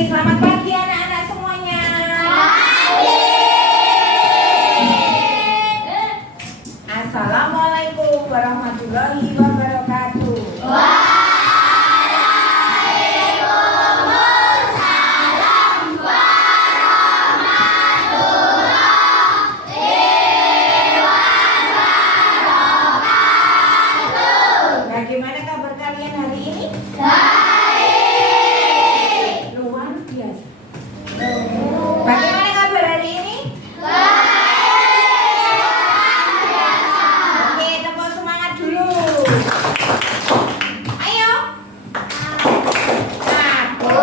Selamat pagi anak-anak semuanya. Assalamualaikum warahmatullahi wabarakatuh. Bagaimana kabar kalian hari ini? Luar biasa. Bagaimana kabar hari ini? Oke, tepuk semangat dulu. Ayo. Satu.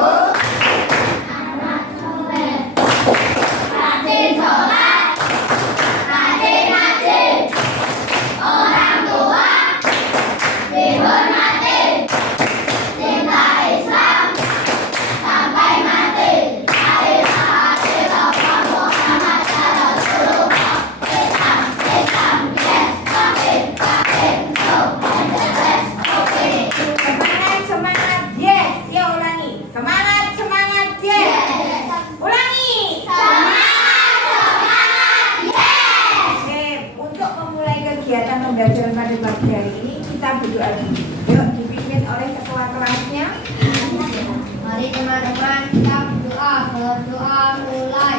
Semangat, yes. Ya ulangi. Semangat, yes. Ulangi. Oke, untuk memulai kegiatan pembelajaran pada pagi hari ini kita berdoa dulu. Yuk, dipimpin oleh ketua kelasnya. Mari teman-teman kita berdoa mulai.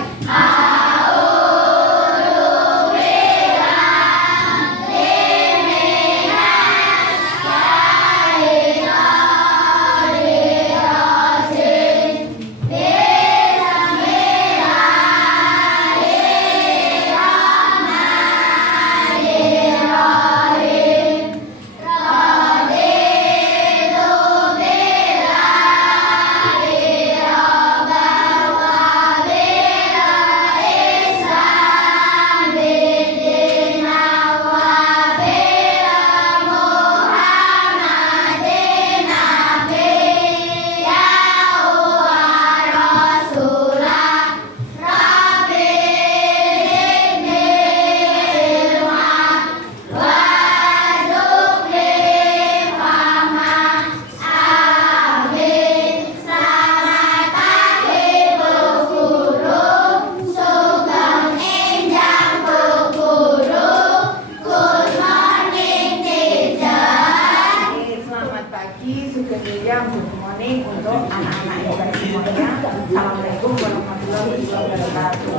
Good morning untuk anak-anak hebat semuanya. Assalamualaikum warahmatullahi wabarakatuh.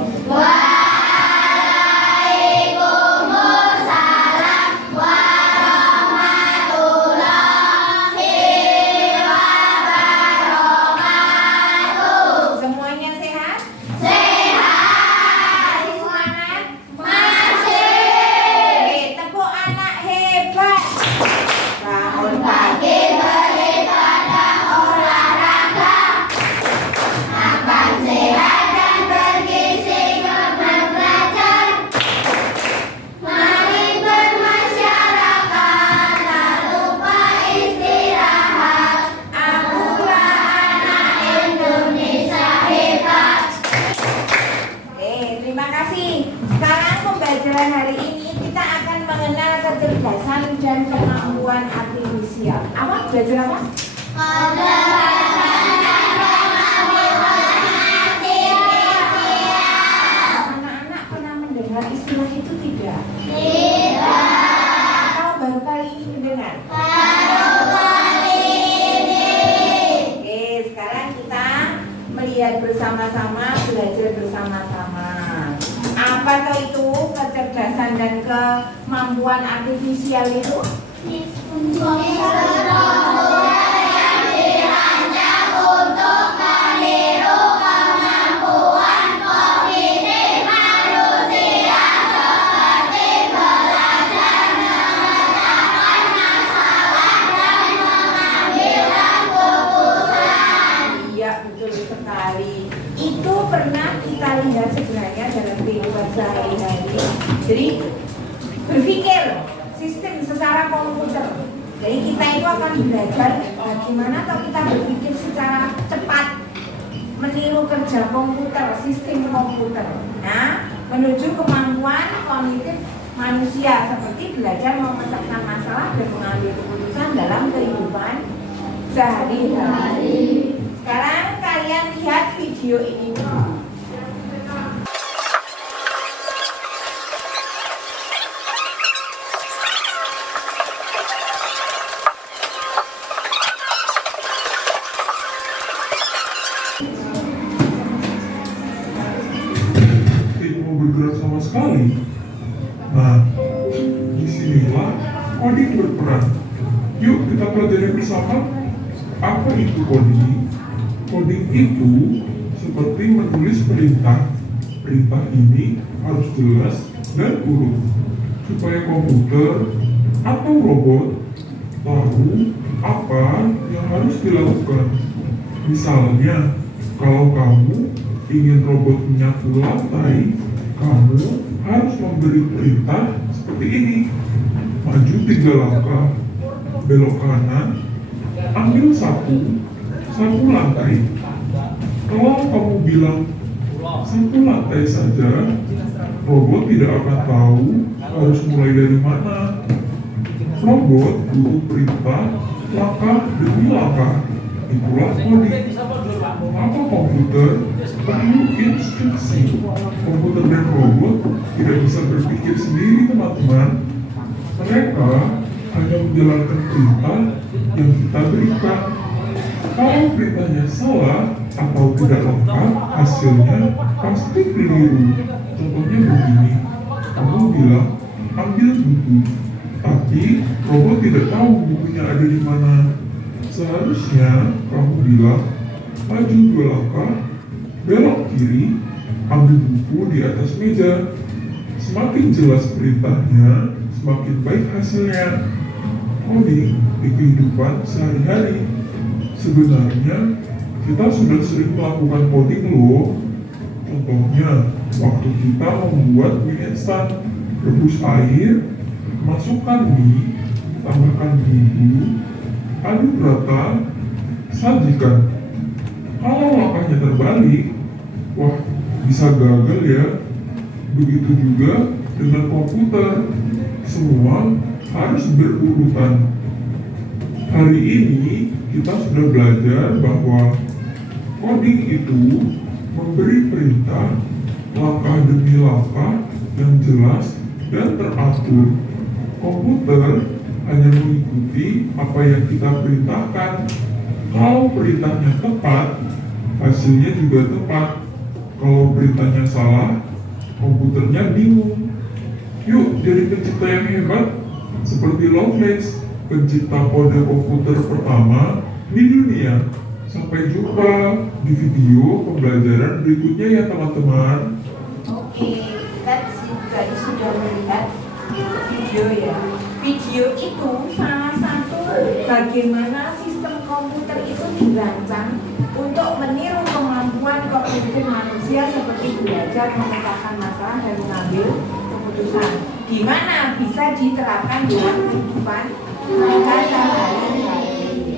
Semuanya sehat? Masih semangat? Oke, tepuk anak hebat. Bangun pagi. Terima kasih. Sekarang pembelajaran hari ini kita akan mengenal kecerdasan dan kemampuan artifisial. Apa? Belajar apa? Anak-anak pernah mendengar istilah itu tidak? Atau baru kali ini mendengar? Oke, sekarang kita melihat bersama-sama, belajar bersama-sama. Apa toh itu kecerdasan dan kemampuan artifisial itu? Iya, betul sekali. Itu pernah kita lihat sebenarnya dalam kehidupan sehari-hari. Jadi berpikir sistem secara komputer. Jadi kita itu akan belajar bagaimana kalau kita berpikir secara cepat, meniru kerja komputer, sistem komputer. Nah, menuju kemampuan kognitif manusia seperti belajar memecahkan masalah dan mengambil keputusan dalam kehidupan sehari-hari. Sekarang kalian lihat video ini dulu. Tidak mau bergerak sama sekali. Nah, disinilah coding berperan. Yuk kita pelajari bersama. Apa itu coding? Coding itu seperti menulis perintah. Perintah ini harus jelas dan urut supaya komputer atau robot tahu apa yang harus dilakukan. Misalnya, kalau kamu ingin robot menyapu lantai, kamu harus memberi perintah seperti ini. Maju 3 langkah, belok kanan, ambil sapu lantai. Kalau kamu bilang sapu lantai saja, robot tidak akan tahu harus mulai dari mana. Robot butuh perintah langkah demi langkah. Itulah coding. Apa komputer perlu instruksi? Komputer dan robot tidak bisa berpikir sendiri, teman-teman. Mereka hanya menjalankan perintah yang kita berikan. Kalau perintahnya salah atau tidak lengkap, hasilnya pasti keliru. Contohnya begini, kamu bilang ambil buku, tapi robot tidak tahu bukunya ada di mana. Seharusnya kamu bilang maju 2 langkah, belok kiri, ambil buku di atas meja. Semakin jelas perintahnya, semakin baik hasilnya. Coding di kehidupan sehari-hari. Sebenarnya kita sudah sering melakukan coding loh. Contohnya, waktu kita membuat mie instan, rebus air, masukkan mie, tambahkan bumbu, aduk rata, sajikan. Kalau langkahnya terbalik, wah bisa gagal ya. Begitu juga dengan komputer, semua harus berurutan. Hari ini kita sudah belajar bahwa coding itu memberi perintah langkah demi langkah yang jelas dan teratur. Komputer hanya mengikuti apa yang kita perintahkan. Kalau perintahnya tepat, hasilnya juga tepat. Kalau perintahnya salah, komputernya bingung. Yuk jadi pencipta yang hebat seperti Lovelace, pencipta kode komputer pertama di dunia. Sampai jumpa di video pembelajaran berikutnya ya teman-teman. Oke, kita tadi sudah melihat video ya. Video itu salah satu bagaimana sistem komputer itu dirancang untuk meniru kemampuan kognitif manusia seperti belajar, memecahkan masalah, dan mengambil keputusan, di mana bisa diterapkan dalam kehidupan mereka sehari-hari.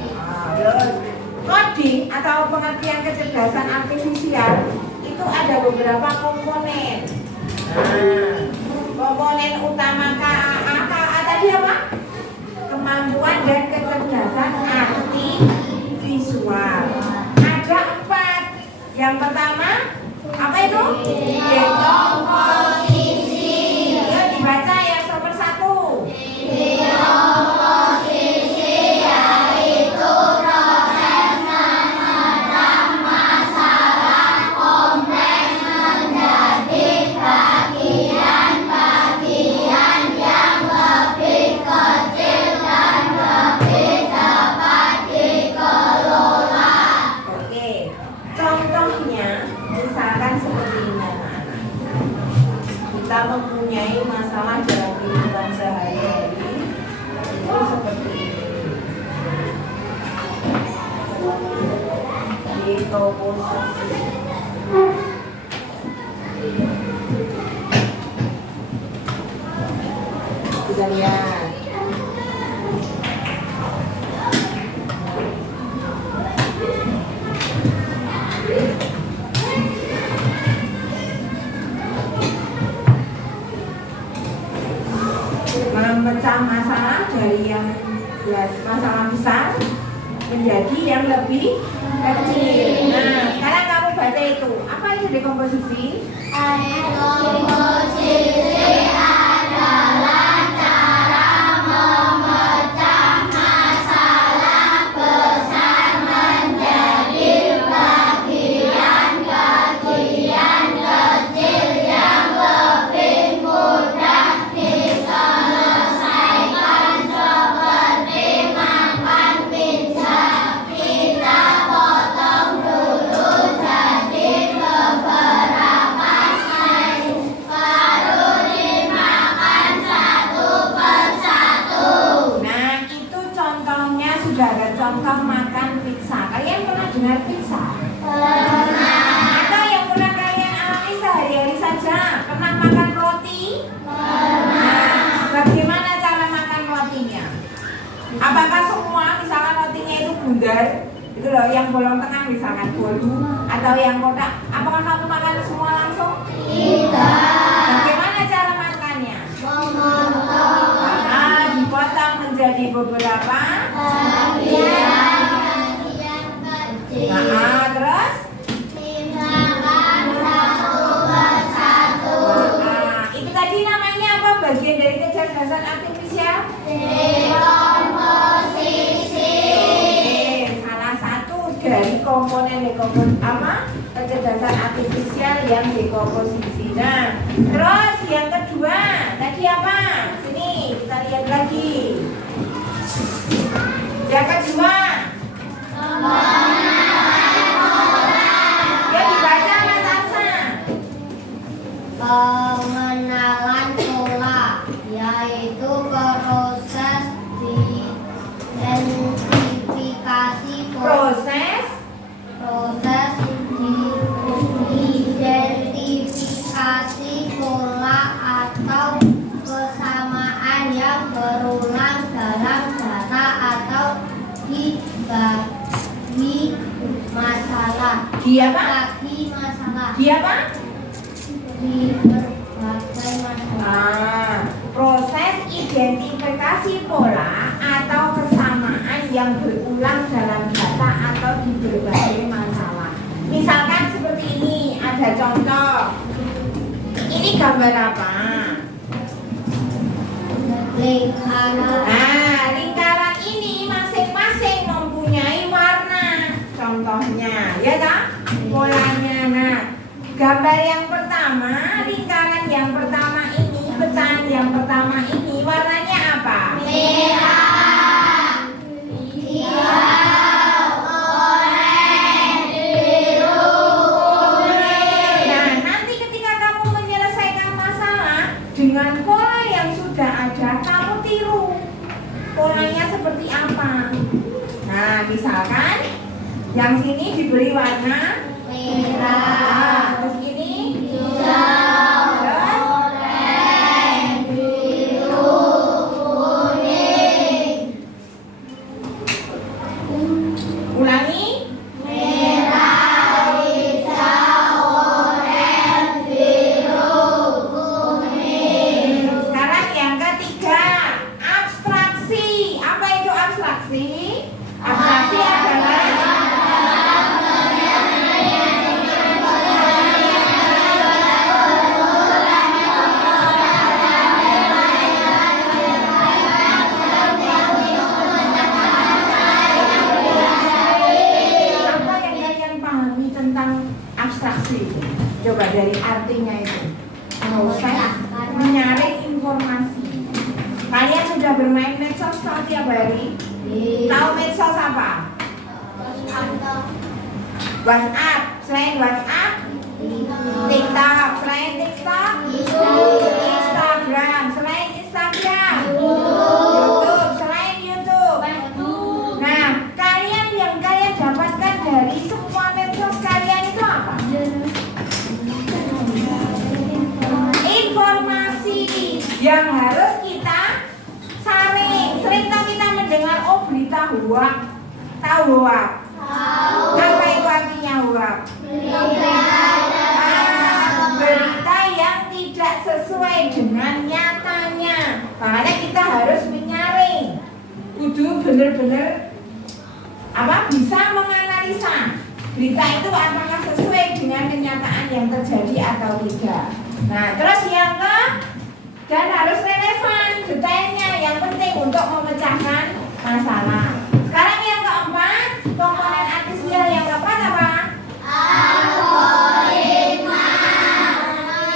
Terus coding atau pengertian kecerdasan artifisial itu ada beberapa komponen. Komponen utama KA tadi apa? Kemampuan dan kecerdasan artifisial. Ada 4. Yang pertama apa itu? Dekomposisi. Yuk dibaca yang nomor 1. Dekomposisi yaitu proses memecah masalah kompleks menjadi bagian-bagian yang lebih kecil dan lebih dapat dikelola. Oke, contohnya misalkan seperti ini anak-anak. Kita mempunyai masalah dalam kehidupan sehari-hari itu seperti ini. Dekomposisi. Kita lihat. Memecah masalah dari yang masalah besar menjadi yang lebih kecil. Nah, sekarang kamu baca itu. komposisi? Komposisi adalah cara memecah masalah besar menjadi bagian-bagian kecil yang lebih mudah diselesaikan seperti makan pizza. Kita potong dulu jadi beberapa slice, baru dimakan satu persatu. Nah, itu contohnya sudah ada contoh makan pizza. Kalian pernah dengar pizza? Atau yang pernah kalian alami sehari-hari saja? Pernah makan roti? Nah, bagaimana cara makan rotinya? Apakah semua misalkan rotinya itu bundar? Itu loh, yang bolong tengah misalkan bolu atau yang kotak. Apakah kamu makan semua langsung? Tidak. Bagaimana cara makannya? Memotong Dipotong menjadi beberapa. bagian-bagian kecil. Terus? Dimakan satu persatu. Itu tadi namanya apa? Bagian dari kecerdasan artifisial? Dekomposisi. Salah satu dari komponen kecerdasan artifisial yang dekomposisi. Nah, terus yang kedua tadi apa? Sini kita lihat lagi. Yang kedua, ya dibaca Mas Arsa. Pengenalan pola, yaitu proses identifikasi identifikasi pola atau kesamaan yang berulang dalam data atau dibagi masalah. Di apa? Bagi masalah. Di apa? Di berbagai masalah. Proses identifikasi pola atau kesamaan yang berulang dalam data atau di berbagai masalah. Misalkan seperti ini, ada contoh. Ini gambar apa? Nah, lingkaran ini masing-masing mempunyai warna. Contohnya, ya kan? Polanya. Nah, gambar yang pertama, lingkaran yang pertama ini, pecahan yang pertama ini, warnanya apa? Merah, hijau, oranye, biru, kuning. Nah, nanti ketika kamu menyelesaikan masalah dengan pola yang sudah ada, kamu tiru polanya seperti apa. Nah, misalkan yang sini diberi warna Merah, terus ini hijau, terus oranye, biru, kuning. ulangi. Merah, hijau, oranye, biru, kuning. Sekarang yang ketiga, abstraksi. Apa itu abstraksi? Abstraksi adalah apa yang kalian pahami tentang abstraksi? Coba dari artinya itu. Proses menyaring informasi. Kalian sudah bermain medsos tiap hari? Tahu medsos apa? WhatsApp. Selain WhatsApp, TikTok. Selain TikTok, Instagram. Selain Instagram, YouTube. Selain YouTube, nah, kalian yang kalian dapatkan dari semua medsos kalian itu apa? Informasi yang harus kita saring. Sering tahu kita mendengar berita hoak. Tahu hoak? Apa itu artinya hoak? Berita yang tidak sesuai dengan nyatanya. Makanya kita harus menyaring. Kudu bener-bener bisa menganalisa. berita itu apakah sesuai dengan kenyataan yang terjadi atau tidak. Nah, terus yang ke dan harus relevan detailnya, yang penting untuk memecahkan masalah. Sekarang yang keempat, komponen artifisial yang keempat apa? Algoritma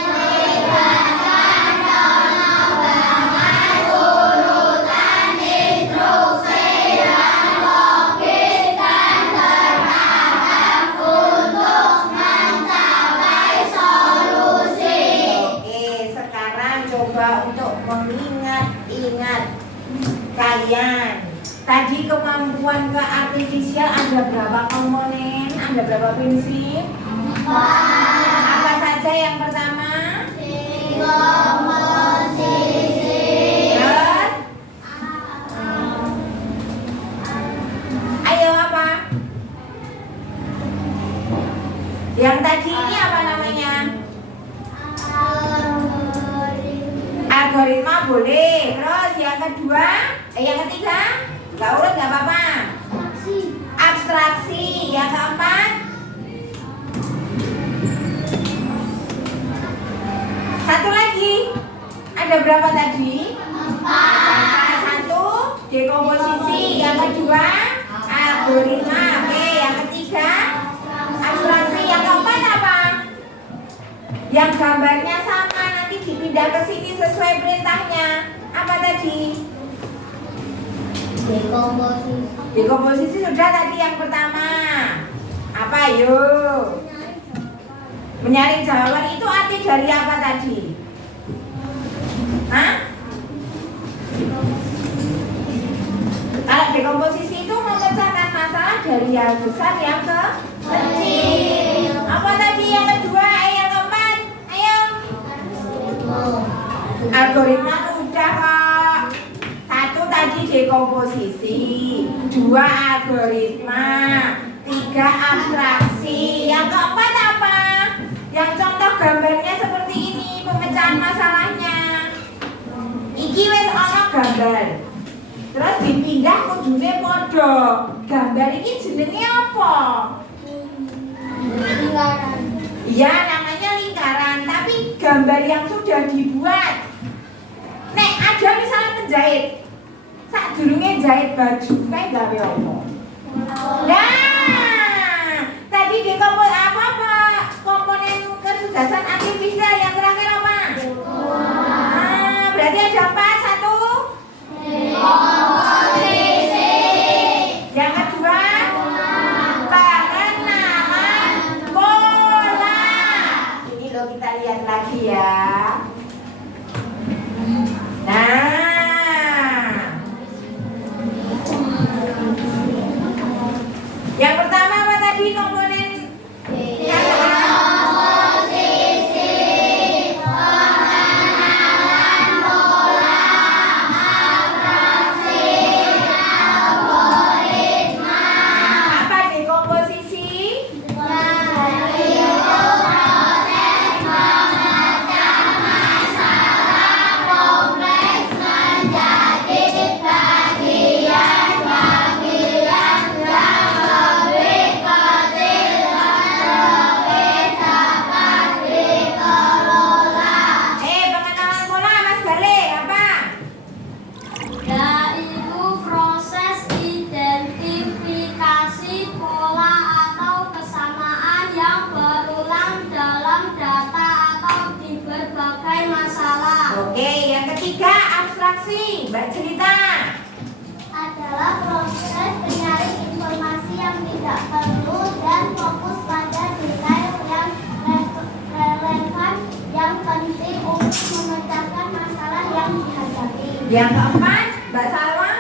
melibatkan pengembangan urutan instruksi yang logis dan bertahap untuk mencapai solusi. Oke, sekarang coba untuk mengingat-ingat kalian. Tadi kemampuan ke artifisial ada berapa komponen? Ada berapa prinsip? 4. Apa saja yang pertama? Komposisi. Terus? Ayo apa? Yang tadi ini apa namanya? Algoritma boleh. Terus yang kedua? Yang ketiga? Gak urut gak apa-apa. Abstraksi. Yang keempat? Satu lagi. Ada berapa tadi? 4. Satu, dekomposisi. Yang kedua, algoritma. Oke, yang ketiga, abstraksi. Yang keempat apa? Yang gambarnya sama, nanti dipindah ke sini sesuai perintahnya. Apa tadi? Dekomposisi. Dekomposisi sudah tadi yang pertama. Apa yuk? Menyaring jawaban itu arti dari apa tadi? Hah? Kalau dekomposisi itu memecahkan masalah dari yang besar yang ke kecil. Apa tadi yang kedua? Yang keempat? Ayo. Algoritma udah kok. Satu tadi dekomposisi, dua algoritma, tiga abstraksi. Yang keempat apa? Yang contoh gambarnya seperti ini, pemecahan masalahnya. Iki wis ana gambar. Terus dipindah kudune padha. Gambar iki jenenge apa? Lingkaran. Iya, namanya lingkaran, tapi gambar yang sudah dibuat. Nek ada misalnya penjahit, sadurunge jahit baju, kae gawe apa? Nah, tadi komponen kecerdasan artifisial yang terakhir apa? Nah, berarti ada 4. Satu, Komposisi. yang kedua, pengenalan pola. Ini loh, kita lihat lagi ya. Nah, yang pertama apa tadi komponen? Komposisi. Pengenalan pola. Abstraksi. Algoritma. Apa dekomposisi? Yaitu proses memecah masalah kompleks menjadi bagian-bagian yang lebih kecil dan lebih dapat dikelola. Pengenalan pola Mas Gale apa? Yaitu proses identifikasi pola atau kesamaan yang berulang dalam data atau di berbagai masalah. Oke, yang ketiga abstraksi. Mbak cerita. Adalah proses penyaring informasi yang tidak perlu dan fokus pada detail yang relevan yang penting untuk memecahkan masalah yang dihadapi. Yang keempat, Mbak Salwa.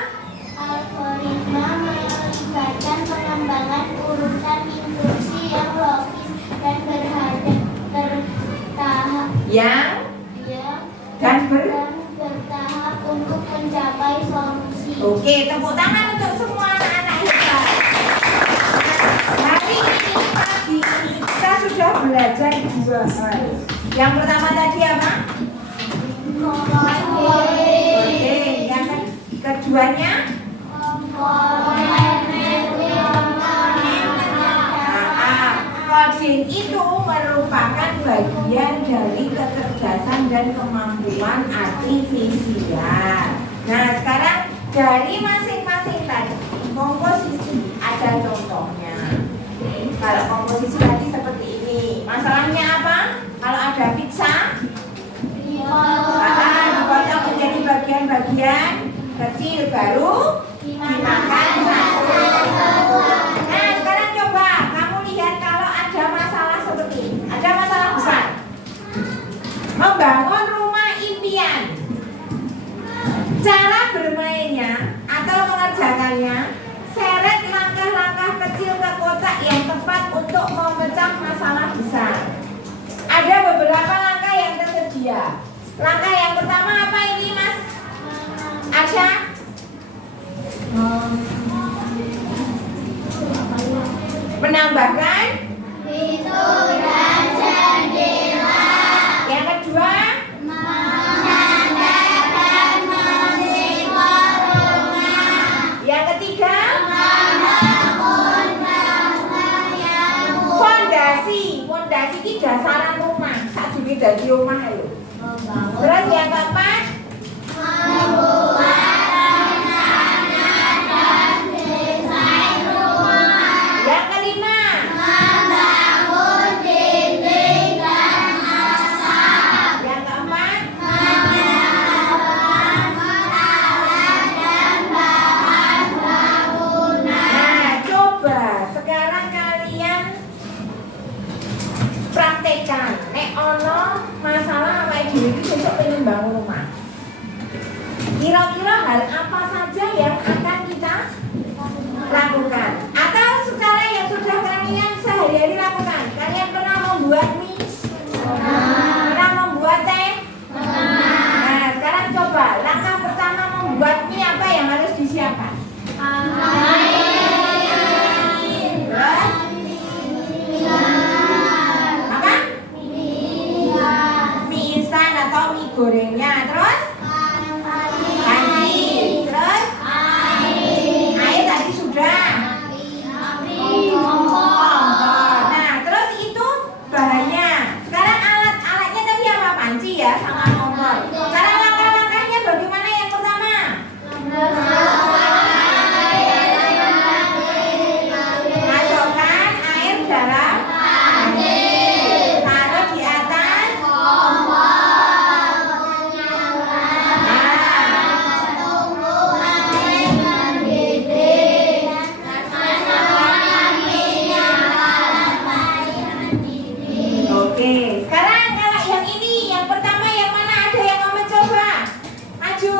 Algoritma melibatkan pengembangan urutan instruksi yang logis dan bertahap Yang dan bertahap untuk mencapai solusi. Oke, tepuk tangan untuk semua anak-anak hebat. Hari ini pagi kita sudah belajar 2 hal. Yang pertama tadi apa? Oke, yang keduanya? Rajin itu merupakan bagian dari kecerdasan dan kemampuan artifisial. Nah, sekarang dari masing-masing tadi komposisi ada contohnya. Kalau komposisi tadi seperti ini, masalahnya apa? Kalau ada pizza, dipotong menjadi bagian-bagian kecil baru dimakan satu. Nah, sekarang coba kamu lihat kalau ada masalah seperti ini, ada masalah besar, membangun rumah impian. Cara bermainnya atau mengerjakannya, seret langkah-langkah kecil ke kotak yang tepat untuk memecah masalah besar. Ada beberapa langkah yang tersedia. Langkah yang pertama apa ini, Mas Arsya? Menambahkan pintu dan jendela. yang kedua, Menandakan mendekor rumah. yang ketiga, Membangun bangunan yang fondasi. Fondasi ini dasaran rumah. Sak duri dadi omah lho. Terus yang keempat, membuat rencana dan desain rumah. yang kelima, Membangun dinding dan atap. yang keempat, Menyiapkan alat dan bahan bangunan. nah coba sekarang kalian praktekkan. Nek ono masalah awake dhewe iki besok pengen bangun rumah. Kira-kira hal apa saja yang akan kita lakukan? Atau secara yang sudah kalian sehari-hari lakukan? Kalian pernah membuat mie? Pernah membuat teh? Nah, sekarang coba langkah pertama membuat mie apa yang harus disiapkan? Terus apa? Mie instan atau mie gorengnya. Terus panci. Terus air tadi sudah. Kompor. Nah, terus itu bahannya. Sekarang alat-alatnya tadi apa? Panci ya sama kompor. Sekarang langkah-langkahnya bagaimana yang pertama? Masukkan air dalam panci. Taruh di atas. Oke, sekarang kalau yang ini, yang pertama yang mana, ada yang mau mencoba? Maju,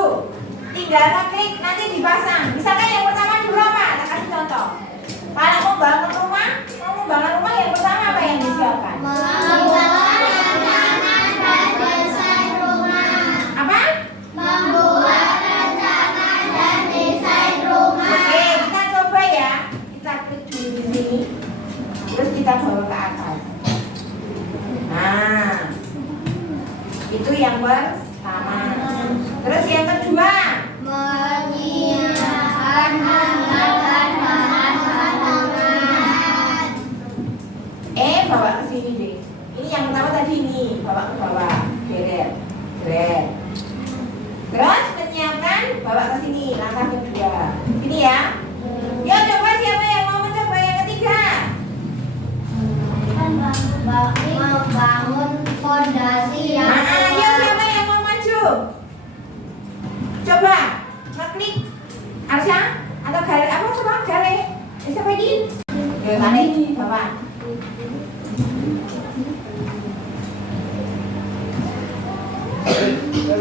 tinggal klik nanti dipasang. Misalkan yang pertama dulu apa? Tak kasih contoh. Kalau mau bangun rumah, yang pertama apa yang disiapkan? Membuat rencana dan desain rumah. Apa? Membuat rencana dan desain rumah. Oke, kita coba ya. Kita klik dulu di sini, terus kita bawa ke atas. Nah, itu yang pertama. Terus yang kedua, Menyiapkan alat dan bahan bangunan. bawa ke sini deh. Ini yang pertama tadi ini, bawa ke bawah, geret. Terus menyiapkan, bawa ke sini, langkah kedua. Ini ya. Yuk coba siapa yang mau mencoba yang ketiga? Membangun fondasi yang Nah, ayo kuat. siapa yang mau maju? Coba, ngeklik Arsya atau Gale, apa coba Gale? Siapa ini? Gale, bawa.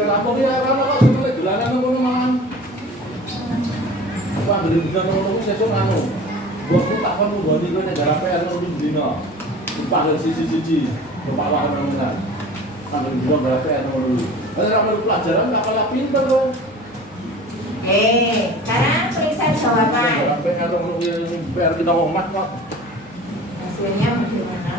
Rampung ya, rampung kok sing lek dolanan ngono mangan. Pak bener-bener ngono sesuk anu. Buat tak kon nggoni kowe nek garap PR ngono dino. Dipanggil siji-siji. Bapak wae menan. Sambil dino garap PR ngono. Lah ora perlu pelajaran tak kalah pinter kok. Sekarang periksa jawaban. Garap PR ngono PR kita ngomong kok. Hasilnya bagaimana?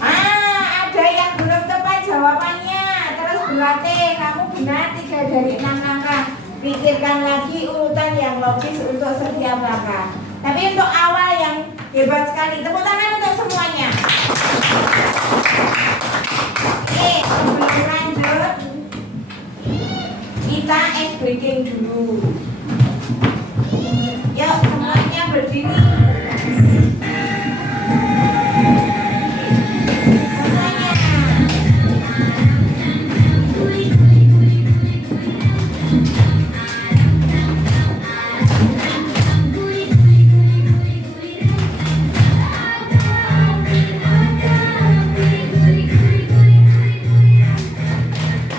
Ada yang belum tepat jawabannya. Terus berarti kamu benar 3 dari 6 langkah. Pikirkan lagi urutan yang logis untuk setiap langkah. Tapi untuk awal yang hebat sekali, tepuk tangan untuk semuanya. Oke, sebelum lanjut, kita ice breaking dulu. Yuk, semuanya berdiri.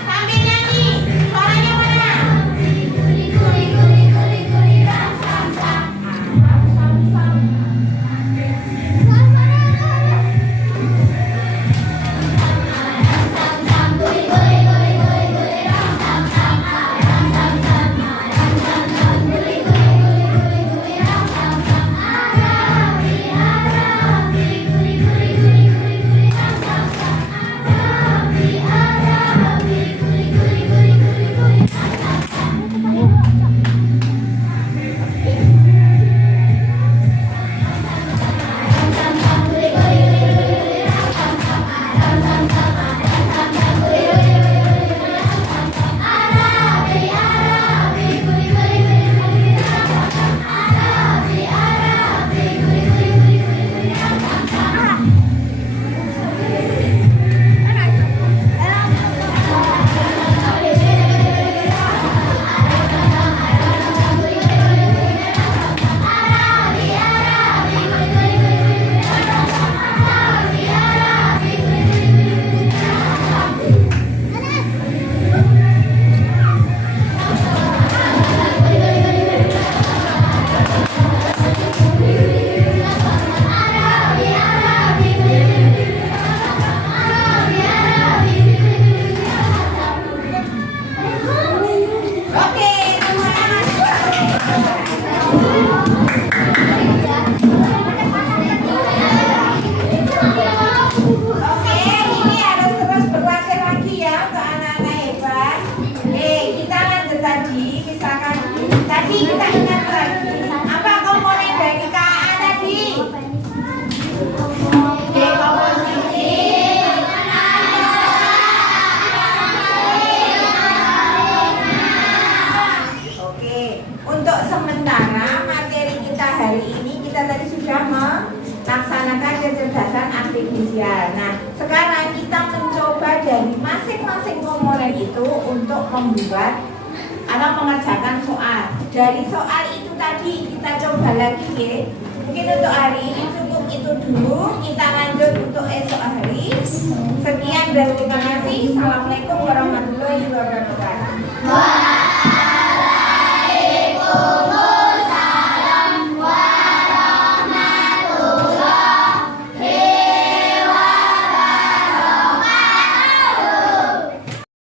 Sambil nyanyi, suaranya mana? Oke, Oke, ini harus terus berlatih lagi ya untuk anak-anak hebat. Kita lanjut tadi, misalkan tadi kita ingat lagi apa komponen dari KA tadi? Dekomposisi. Oke, untuk sementara materi kita hari ini kita tadi sudah melaksanakan kecerdasan artifisial. Nah, sekarang kita mencoba dari masing-masing komponen itu untuk membuat atau mengerjakan soal. Dari soal itu tadi kita coba lagi ya. Mungkin untuk hari ini cukup itu dulu. Kita lanjut untuk esok hari. Sekian dan terima kasih. Assalamualaikum warahmatullahi wabarakatuh.